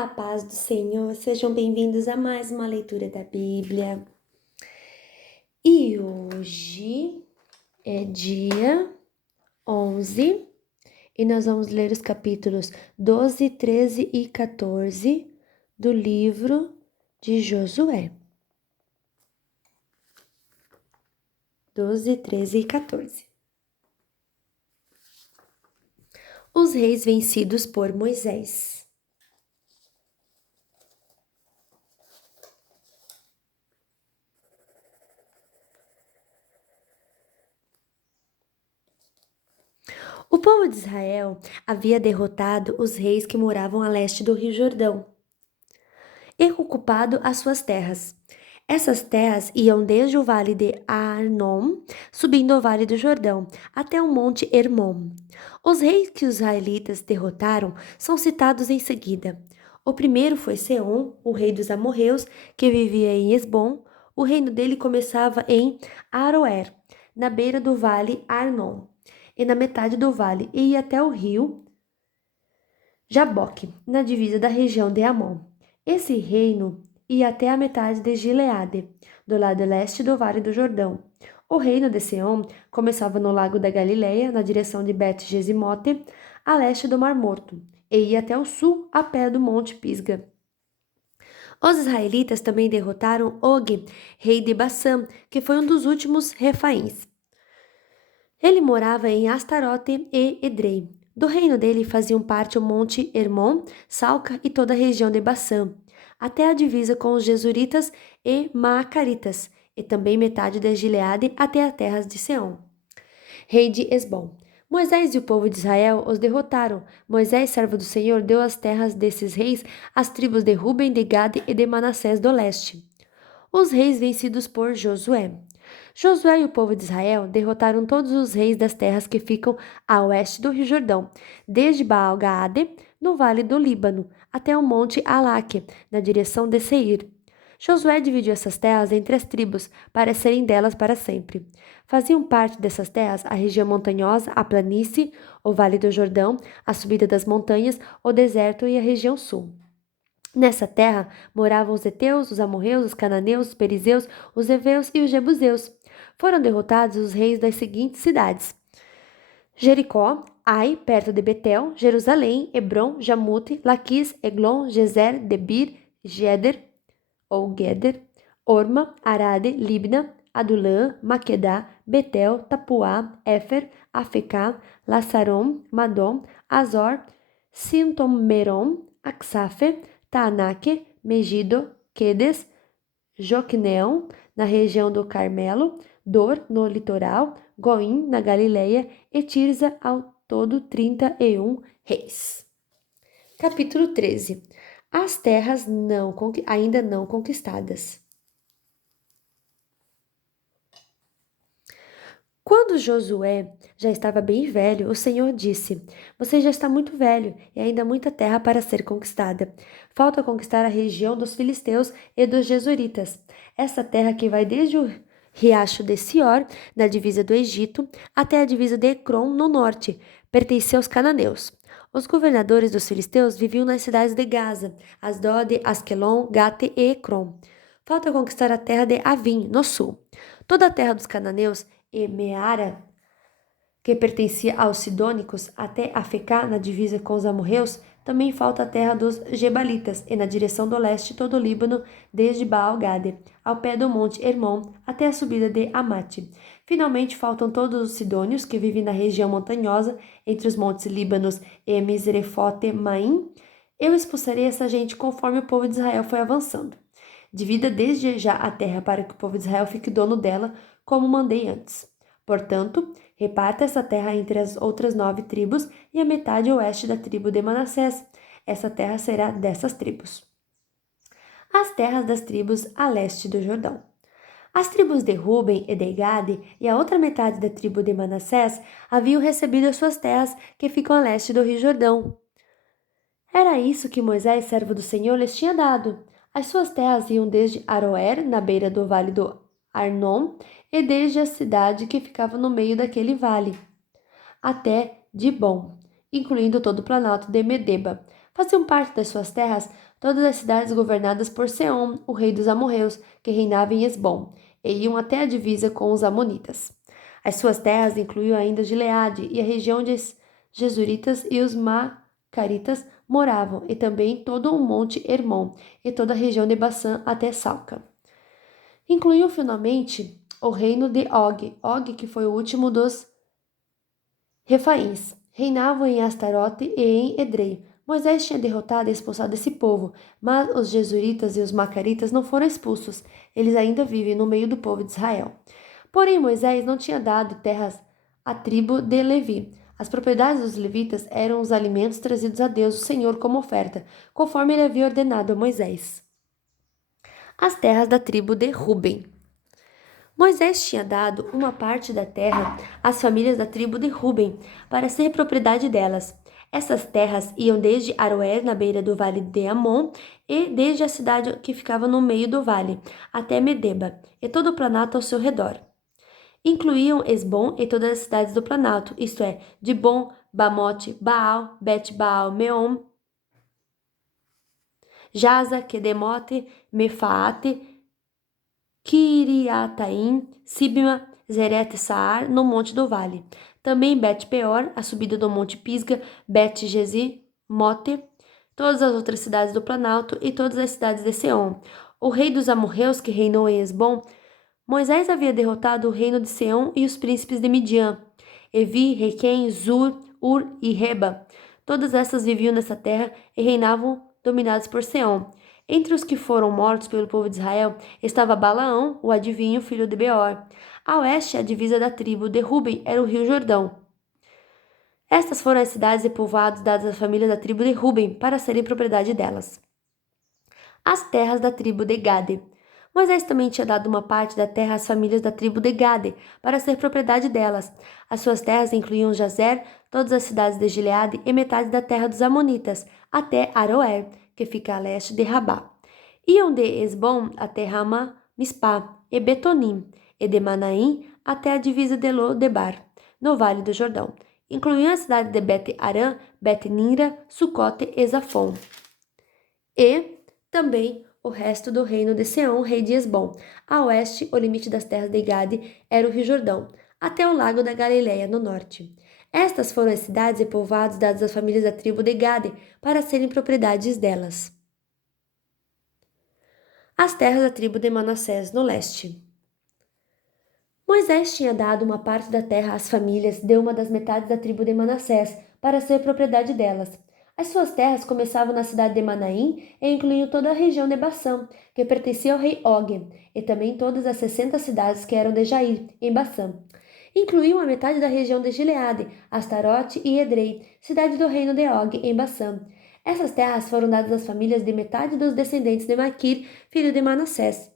A paz do Senhor, sejam bem-vindos a mais uma leitura da Bíblia. E hoje é dia 11 e nós vamos ler os capítulos 12, 13 e 14 do livro de Josué. 12, 13 e 14. Os reis vencidos por Moisés. O povo de Israel havia derrotado os reis que moravam a leste do Rio Jordão e ocupado as suas terras. Essas terras iam desde o vale de Arnon, subindo o vale do Jordão, até o monte Hermon. Os reis que os israelitas derrotaram são citados em seguida. O primeiro foi Seom, o rei dos amorreus, que vivia em Esbom. O reino dele começava em Aroer, na beira do vale Arnon, e na metade do vale, e ia até o rio Jaboque, na divisa da região de Amon. Esse reino ia até a metade de Gileade, do lado leste do Vale do Jordão. O reino de Seom começava no lago da Galileia, na direção de Bet-Gesimote, a leste do Mar Morto, e ia até o sul, a pé do Monte Pisga. Os israelitas também derrotaram Og, rei de Bassã, que foi um dos últimos refaíns. Ele morava em Astarote e Edrei. Do reino dele faziam parte o monte Hermon, Salca e toda a região de Bassã, até a divisa com os Jesuritas e Maacaritas, e também metade de Gileade até as terras de Seom, rei de Esbom. Moisés e o povo de Israel os derrotaram. Moisés, servo do Senhor, deu as terras desses reis às tribos de Ruben, de Gade e de Manassés do leste. Os reis vencidos por Josué. Josué e o povo de Israel derrotaram todos os reis das terras que ficam a oeste do Rio Jordão, desde Baal-Gaade, no vale do Líbano, até o monte Alaque, na direção de Seir. Josué dividiu essas terras entre as tribos, para serem delas para sempre. Faziam parte dessas terras a região montanhosa, a planície, o vale do Jordão, a subida das montanhas, o deserto e a região sul. Nessa terra moravam os heteus, os amorreus, os cananeus, os perizeus, os heveus e os jebuseus. Foram derrotados os reis das seguintes cidades: Jericó, Ai, perto de Betel, Jerusalém, Hebron, Jamute, Laquis, Eglon, Gezer, Debir, Geder, ou Geder, Orma, Arade, Libna, Adulã, Maquedá, Betel, Tapuá, Éfer, Afecá, Lassarom, Madom, Azor, Sintomerom, Aksafe, Taanaque, Megido, Quedes, Joqueneão, na região do Carmelo, Dor, no litoral, Goim, na Galileia, e Tirza, ao todo 31 reis. Capítulo 13. As terras ainda não conquistadas. Quando Josué já estava bem velho, o Senhor disse: Você já está muito velho e ainda há muita terra para ser conquistada. Falta conquistar a região dos filisteus e dos jesuritas. Essa terra que vai desde o riacho de Sior, na divisa do Egito, até a divisa de Ecrom, no norte, pertencia aos cananeus. Os governadores dos filisteus viviam nas cidades de Gaza, Asdod, Asquelon, Gate e Ecrom. Falta conquistar a terra de Avim, no sul. Toda a terra dos cananeus e Meara, que pertencia aos sidônicos, até Afecá, na divisa com os amorreus, também falta a terra dos Gebalitas, e na direção do leste todo o Líbano, desde Baal-Gade, ao pé do monte Hermon, até a subida de Amate. Finalmente faltam todos os sidônios, que vivem na região montanhosa, entre os montes Líbanos e Misrefote-Maim. Eu expulsarei essa gente conforme o povo de Israel foi avançando. Divida desde já a terra para que o povo de Israel fique dono dela, como mandei antes. Portanto, reparta essa terra entre as outras 9 tribos e a metade oeste da tribo de Manassés. Essa terra será dessas tribos. As terras das tribos a leste do Jordão. As tribos de Ruben e de Gade e a outra metade da tribo de Manassés haviam recebido as suas terras que ficam a leste do Rio Jordão. Era isso que Moisés, servo do Senhor, lhes tinha dado. As suas terras iam desde Aroer, na beira do vale do Arnon, e desde a cidade que ficava no meio daquele vale, até Dibom, incluindo todo o planalto de Medeba. Faziam parte das suas terras todas as cidades governadas por Seom, o rei dos amorreus, que reinava em Esbom, e iam até a divisa com os amonitas. As suas terras incluíam ainda Gileade e a região onde os Jesuritas e os Macaritas moravam, e também todo o monte Hermon e toda a região de Bassã até Salca. Incluiu finalmente o reino de Og, que foi o último dos Refaíns. Reinavam em Astarote e em Edrei. Moisés tinha derrotado e expulsado esse povo, mas os Jesuritas e os Macaritas não foram expulsos. Eles ainda vivem no meio do povo de Israel. Porém, Moisés não tinha dado terras à tribo de Levi. As propriedades dos levitas eram os alimentos trazidos a Deus, o Senhor, como oferta, conforme ele havia ordenado a Moisés. As terras da tribo de Ruben. Moisés tinha dado uma parte da terra às famílias da tribo de Ruben para ser propriedade delas. Essas terras iam desde Aroer, na beira do vale de Amon, e desde a cidade que ficava no meio do vale, até Medeba, e todo o planalto ao seu redor. Incluíam Esbom e todas as cidades do planalto, isto é, Dibon, Bamote, Baal, Bet-Baal, Meom, Jaza, Kedemote, Mefaate, Kiriataim, Sibma, Zeret Saar, no monte do vale. Também Bet-Peor, a subida do monte Pisga, Bet-Gesimote, todas as outras cidades do Planalto e todas as cidades de Seom. O rei dos amorreus que reinou em Esbom, Moisés havia derrotado o reino de Seom e os príncipes de Midian, Evi, Requem, Zur, Ur e Reba. Todas essas viviam nessa terra e reinavam dominadas por Seom. Entre os que foram mortos pelo povo de Israel estava Balaão, o adivinho, filho de Beor. A oeste, a divisa da tribo de Ruben era o rio Jordão. Estas foram as cidades e povoados dados à família da tribo de Ruben para serem propriedade delas. As terras da tribo de Gade. Moisés também tinha dado uma parte da terra às famílias da tribo de Gade para ser propriedade delas. As suas terras incluíam Jazer, todas as cidades de Gileade e metade da terra dos Amonitas, até Aroer, que fica a leste de Rabá. Iam de Esbom até Rama, Mispá e Betonim, e de Manaim até a divisa de Lodebar, no vale do Jordão. Incluíam a cidade de Bet-Arã, Bet-Nira, Sucote e Zafon. E também o resto do reino de Seom, rei de Esbom. A oeste, o limite das terras de Gade era o rio Jordão, até o lago da Galileia, no norte. Estas foram as cidades e povoados dados às famílias da tribo de Gade para serem propriedades delas. As terras da tribo de Manassés, no leste. Moisés tinha dado uma parte da terra às famílias de uma das metades da tribo de Manassés para ser propriedade delas. As suas terras começavam na cidade de Manaim e incluíam toda a região de Bassã, que pertencia ao rei Og, e também todas as 60 cidades que eram de Jair, em Bassã. Incluíam a metade da região de Gileade, Astarote e Edrei, cidade do reino de Og, em Bassã. Essas terras foram dadas às famílias de metade dos descendentes de Maquir, filho de Manassés.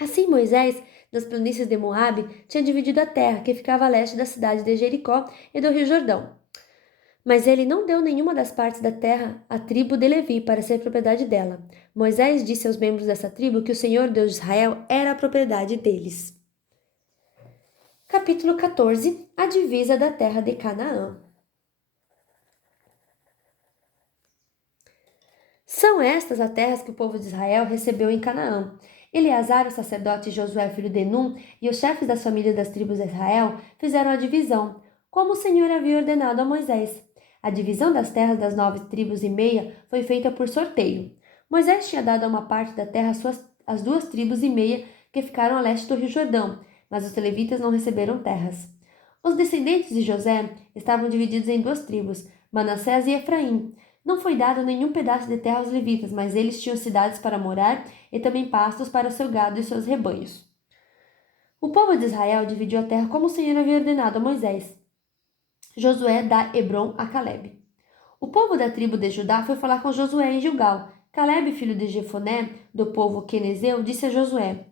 Assim Moisés, nas planícies de Moabe, tinha dividido a terra, que ficava a leste da cidade de Jericó e do rio Jordão. Mas ele não deu nenhuma das partes da terra à tribo de Levi para ser propriedade dela. Moisés disse aos membros dessa tribo que o Senhor Deus de Israel era a propriedade deles. Capítulo 14. A divisa da terra de Canaã. São estas as terras que o povo de Israel recebeu em Canaã. Eleazar, o sacerdote, e Josué, filho de Num, e os chefes das famílias das tribos de Israel fizeram a divisão, como o Senhor havia ordenado a Moisés. A divisão das terras das 9 tribos e meia foi feita por sorteio. Moisés tinha dado a uma parte da terra às 2 tribos e meia que ficaram a leste do rio Jordão, mas os levitas não receberam terras. Os descendentes de José estavam divididos em 2 tribos, Manassés e Efraim. Não foi dado nenhum pedaço de terra aos levitas, mas eles tinham cidades para morar e também pastos para o seu gado e seus rebanhos. O povo de Israel dividiu a terra como o Senhor havia ordenado a Moisés. Josué dá Hebron a Calebe. O povo da tribo de Judá foi falar com Josué em Gilgal. Calebe, filho de Jefoné, do povo quenezeu, disse a Josué: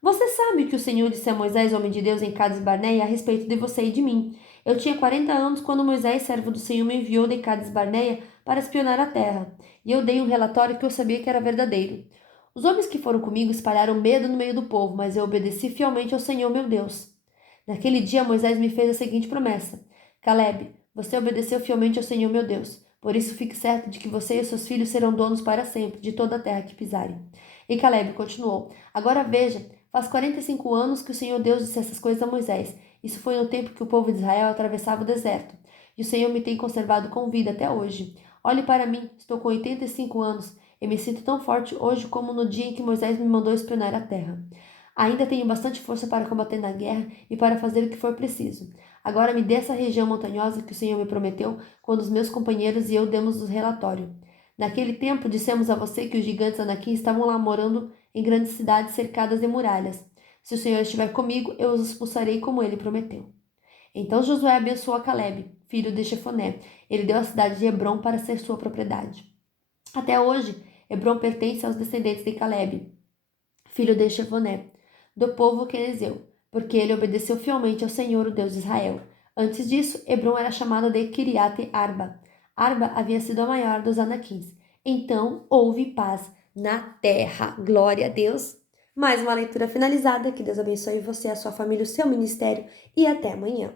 Você sabe o que o Senhor disse a Moisés, homem de Deus, em Cades Barneia, a respeito de você e de mim. Eu tinha 40 anos quando Moisés, servo do Senhor, me enviou de Cades Barneia para espionar a terra, e eu dei um relatório que eu sabia que era verdadeiro. Os homens que foram comigo espalharam medo no meio do povo, mas eu obedeci fielmente ao Senhor, meu Deus. Naquele dia, Moisés me fez a seguinte promessa: Calebe, você obedeceu fielmente ao Senhor, meu Deus. Por isso fique certo de que você e seus filhos serão donos para sempre de toda a terra que pisarem. E Caleb continuou: Agora veja, faz 45 anos que o Senhor Deus disse essas coisas a Moisés. Isso foi no tempo que o povo de Israel atravessava o deserto. E o Senhor me tem conservado com vida até hoje. Olhe para mim, estou com 85 anos e me sinto tão forte hoje como no dia em que Moisés me mandou espionar a terra. Ainda tenho bastante força para combater na guerra e para fazer o que for preciso. Agora me dê essa região montanhosa que o Senhor me prometeu quando os meus companheiros e eu demos o relatório. Naquele tempo dissemos a você que os gigantes Anakim estavam lá morando em grandes cidades cercadas de muralhas. Se o Senhor estiver comigo, eu os expulsarei como ele prometeu. Então Josué abençoou a Caleb, filho de Jefoné. Ele deu a cidade de Hebrom para ser sua propriedade. Até hoje, Hebrom pertence aos descendentes de Caleb, filho de Jefoné, do povo quenezeu, porque ele obedeceu fielmente ao Senhor, o Deus de Israel. Antes disso, Hebrom era chamada de Kiriate Arba. Arba havia sido a maior dos Anaquins. Então houve paz na terra. Glória a Deus. Mais uma leitura finalizada. Que Deus abençoe você, a sua família, o seu ministério e até amanhã.